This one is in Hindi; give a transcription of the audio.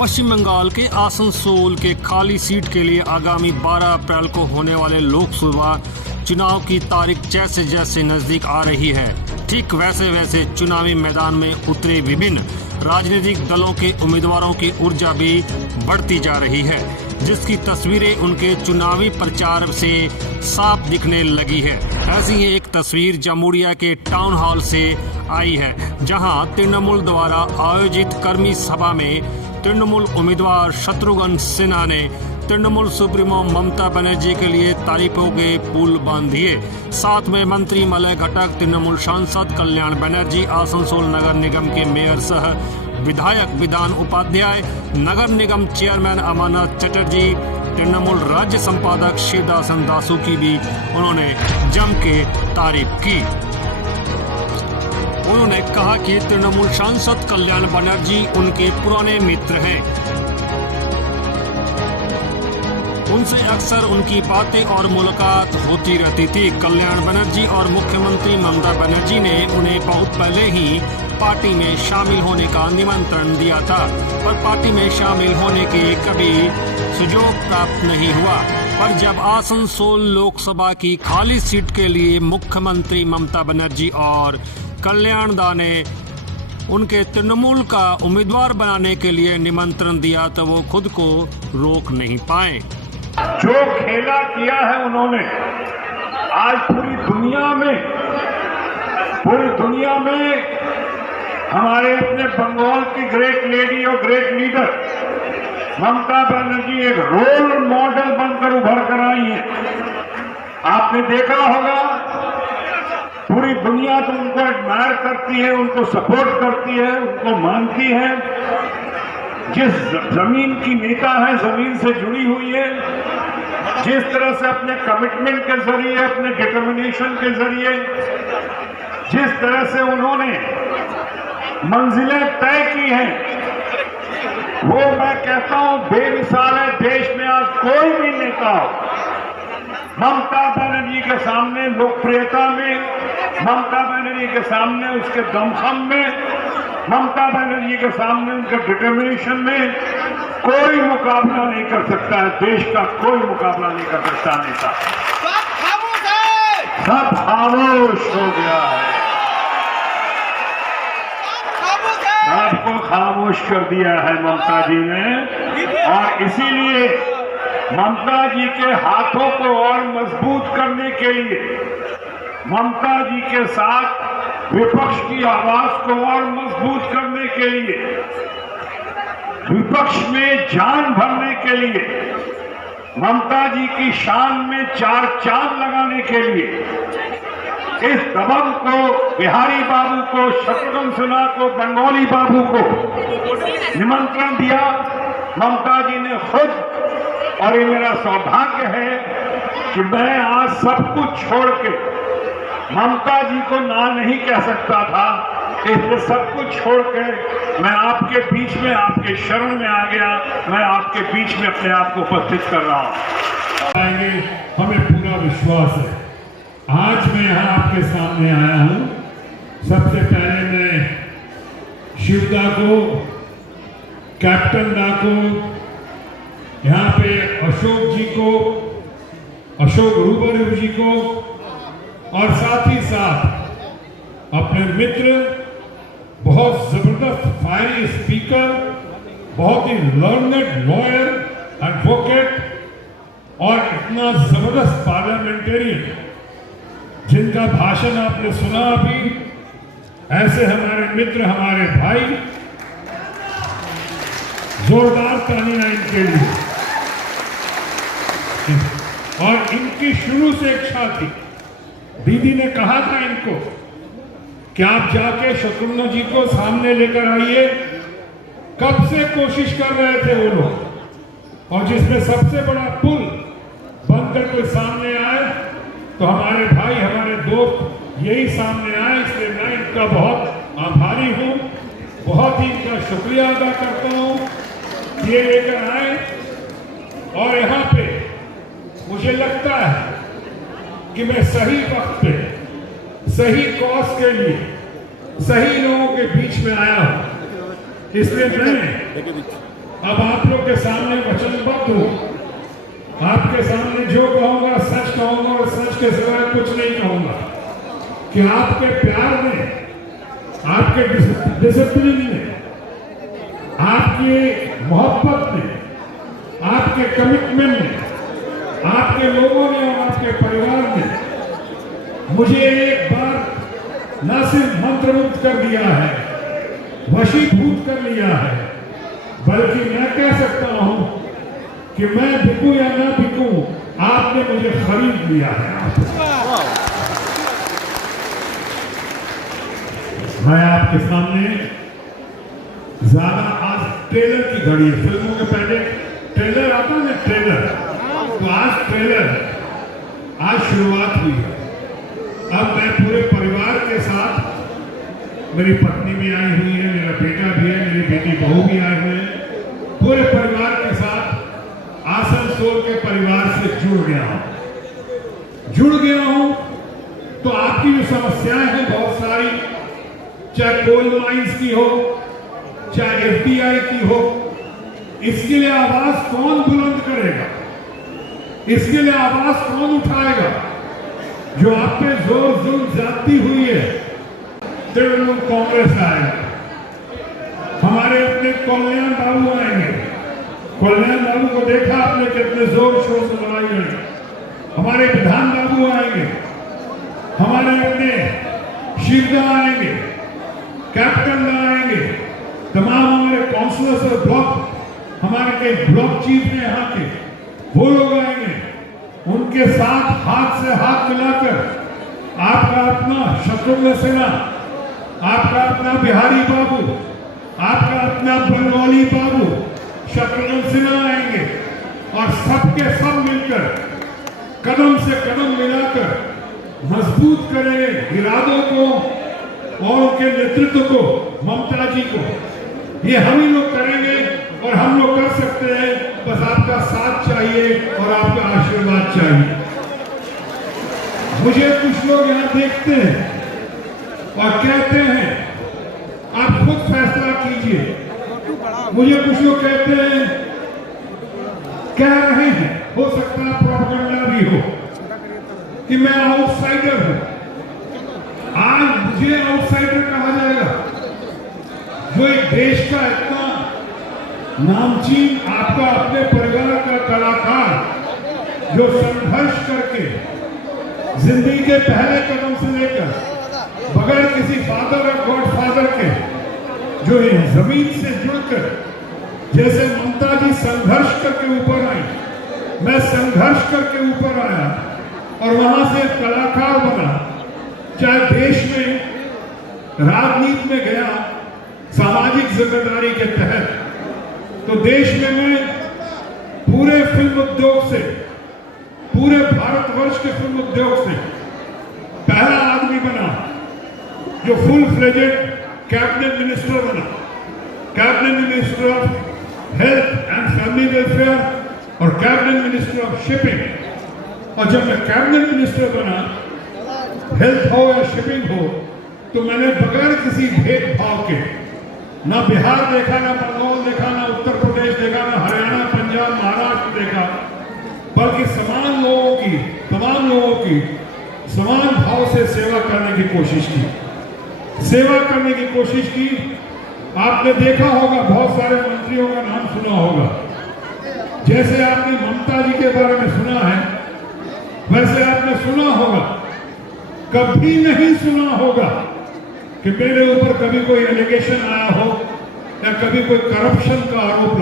पश्चिम बंगाल के आसनसोल के खाली सीट के लिए आगामी 12 अप्रैल को होने वाले लोकसभा चुनाव की तारीख जैसे जैसे नजदीक आ रही है, ठीक वैसे वैसे चुनावी मैदान में उतरे विभिन्न राजनीतिक दलों के उम्मीदवारों की ऊर्जा भी बढ़ती जा रही है, जिसकी तस्वीरें उनके चुनावी प्रचार से साफ दिखने लगी है। ऐसी ही एक तस्वीर जमुड़िया के टाउन हॉल से आई है, जहां तृणमूल द्वारा आयोजित कर्मी सभा में तृणमूल उम्मीदवार शत्रुघ्न सिन्हा ने तृणमूल सुप्रीमो ममता बनर्जी के लिए तारीफों के पुल बांध दिए। साथ में मंत्री मलय घटक, तृणमूल सांसद कल्याण बनर्जी, आसनसोल नगर निगम के मेयर सह विधायक विधान उपाध्याय, नगर निगम चेयरमैन अमरनाथ चटर्जी, तृणमूल राज्य संपादक शिवदासन दासू की भी उन्होंने जम के तारीफ की। उन्होंने कहा कि तृणमूल सांसद कल्याण बनर्जी उनके पुराने मित्र हैं, उनसे अक्सर उनकी बातें और मुलाकात होती रहती थी। कल्याण बनर्जी और मुख्यमंत्री ममता बनर्जी ने उन्हें बहुत पहले ही पार्टी में शामिल होने का निमंत्रण दिया था, पर पार्टी में शामिल होने के कभी सुयोग प्राप्त नहीं हुआ। पर जब आसनसोल लोकसभा की खाली सीट के लिए मुख्यमंत्री ममता बनर्जी और कल्याण दा ने उनके तृणमूल का उम्मीदवार बनाने के लिए निमंत्रण दिया, तो वो खुद को रोक नहीं पाए। जो खेला किया है उन्होंने, आज पूरी दुनिया में हमारे अपने बंगाल की ग्रेट लेडी और ग्रेट लीडर ममता बनर्जी एक रोल मॉडल बनकर उभर कर आई है। आपने देखा होगा, पूरी दुनिया तो उनको एडमायर करती है, उनको सपोर्ट करती है, उनको मानती है। जिस जमीन की नेता है, जमीन से जुड़ी हुई है, जिस तरह से अपने कमिटमेंट के जरिए, अपने डिटर्मिनेशन के जरिए, जिस तरह से उन्होंने मंजिलें तय की हैं, वो मैं कहता हूं बेमिसाल है। देश में आज कोई भी नेता हो, ममता बनर्जी के सामने लोकप्रियता में, ममता बनर्जी के सामने उसके दमखम में, ममता बनर्जी के सामने उनके डिटर्मिनेशन में कोई मुकाबला नहीं कर सकता है। देश का कोई मुकाबला नहीं कर सकता नेता। सब खामोश हो गया है, आपको खामोश कर दिया है ममता जी ने। और इसीलिए ममता जी के हाथों को और मजबूत करने के लिए, ममता जी के साथ विपक्ष की आवाज को और मजबूत करने के लिए, विपक्ष में जान भरने के लिए, ममता जी की शान में चार चांद लगाने के लिए इस दबंग को, बिहारी बाबू को, शत्रुघ्न सिन्हा को, बंगाली बाबू को निमंत्रण दिया ममता जी ने खुद। और ये मेरा सौभाग्य है कि मैं आज सब कुछ छोड़ के, ममता जी को ना नहीं कह सकता था, इसलिए सब कुछ छोड़ के मैं आपके बीच में, आपके शरण में आ गया। मैं आपके बीच में अपने आप को उपस्थित कर रहा हूं। हमें पूरा विश्वास है। आज मैं यहाँ आपके सामने आया हूं। सबसे पहले मैं शिवदा को, कैप्टन दा को, यहाँ पे अशोक जी को, अशोक रूबरू जी को, और साथ ही साथ अपने मित्र, बहुत जबरदस्त फायरी स्पीकर, बहुत ही लर्नेड लॉयर, एडवोकेट और इतना जबरदस्त पार्लियामेंटेरियन जिनका भाषण आपने सुना अभी, ऐसे हमारे मित्र, हमारे भाई, जोरदार तालियां इनके लिए। और इनकी शुरू से इच्छा थी, दीदी ने कहा था इनको कि आप जाके शत्रुघ्न जी को सामने लेकर आइए। कब से कोशिश कर रहे थे वो लोग, और जिसमें सबसे बड़ा पुल बनकर कोई सामने आए तो हमारे भाई, हमारे दोस्त यही सामने आए। इसलिए मैं इनका बहुत आभारी हूँ, बहुत ही इनका शुक्रिया अदा करता हूँ ये लेकर आए। और यहाँ पे मुझे लगता है कि मैं सही वक्त पे, सही कॉज के लिए, सही लोगों के बीच में आया हूं। इसलिए मैं अब आप लोग के सामने वचनबद्ध हूं, आपके सामने जो कहूंगा सच कहूंगा और सच के सिवाय कुछ नहीं कहूंगा, कि आपके प्यार में, आपके डिसिप्लिन में, आपकी मोहब्बत में, आपके कमिटमेंट में, आपके लोगों ने और आपके परिवार ने मुझे एक बार न सिर्फ मंत्रमुग्ध कर दिया है, वशीभूत कर लिया है, बल्कि मैं कह सकता हूं कि मैं बिकूं या ना बिकूं, आपने मुझे खरीद लिया है। मैं आपके सामने ज्यादा आज ट्रेलर की घड़ी है, फिल्मों के पहले ट्रेलर आता है ना, ट्रेलर, तो आज ट्रेलर, आज शुरुआत हुई है। अब मैं पूरे परिवार के साथ, मेरी पत्नी भी आई हुई है, मेरा बेटा भी है, मेरी बेटी बहू भी आए हुए हैं, पूरे परिवार के साथ आसनसोल के परिवार से जुड़ गया हूं। तो आपकी जो समस्याएं हैं बहुत सारी, चाहे कोल माइंस की हो, चाहे एफडीआई की हो, इसके लिए आवाज कौन बुलंद करेगा, इसके लिए आवाज कौन उठाएगा? जो आप पे जोर जुल्म ज्यादती हुई है, तृणमूल कांग्रेस आएगा, हमारे अपने कल्याण बाबू आएंगे। कल्याण बाबू को देखा आपने कितने जोर शोर से लड़ाई लड़ी। हमारे विधान बाबू आएंगे, हमारे अपने शिवदा आएंगे, कैप्टन आएंगे, तमाम हमारे काउंसिलर्स और ब्लॉक, हमारे कई ब्लॉक चीफ हैं यहाँ के, वो लोग आएंगे। उनके साथ हाथ से हाथ मिलाकर आपका अपना शत्रुघ्न सिन्हा, आपका अपना बिहारी बाबू, आपका अपना बंगाली बाबू शत्रुघ्न सिन्हा आएंगे और सबके सब मिलकर कदम से कदम मिलाकर मजबूत करेंगे इरादों को और उनके नेतृत्व को, ममता जी को। ये हम ही लोग करेंगे और हम लोग कर सकते हैं, बस आपका साथ चाहिए और आपका आशीर्वाद चाहिए। मुझे कुछ लोग यहाँ देखते हैं और कहते हैं आप खुद फैसला कीजिए। मुझे कुछ लोग कहते हैं, कह रहे हैं, हो सकता है प्रोपेगेंडा भी हो, कि मैं आउटसाइडर हूं। आज मुझे आउटसाइडर कहा जाएगा, जो एक देश का इतना नामचीन, आपका अपने परिवार का कलाकार, जो संघर्ष करके जिंदगी के पहले कदम से लेकर बगैर किसी फादर और गॉडफादर के, जो जमीन से जुड़कर, जैसे ममता जी संघर्ष करके ऊपर आई, मैं संघर्ष करके ऊपर आया और वहां से कलाकार बना। चाहे देश में राजनीति में गया सामाजिक जिम्मेदारी के तहत, तो देश में मैं पूरे फिल्म उद्योग से, पूरे भारतवर्ष के फिल्म उद्योग से पहला आदमी बना जो फुल फ्लेजेड कैबिनेट मिनिस्टर बना, cabinet minister of health and family welfare और कैबिनेट मिनिस्टर ऑफ शिपिंग। और जब मैं कैबिनेट मिनिस्टर बना, हेल्थ हो या शिपिंग हो, तो मैंने बगैर किसी भेदभाव के, ना बिहार देखा, ना बंगाल देखा, ना उत्तर प्रदेश देखा, ना हरियाणा, पंजाब, महाराष्ट्र देखा, बल्कि समान लोगों की, तमाम लोगों की समान भाव से सेवा करने की कोशिश की, सेवा करने की कोशिश की। आपने देखा होगा, बहुत सारे मंत्रियों का नाम सुना होगा, जैसे आपने ममता जी के बारे में सुना है, वैसे आपने सुना होगा, कभी नहीं सुना होगा कि मेरे ऊपर कभी कोई एलिगेशन आया हो या कभी कोई करप्शन का आरोप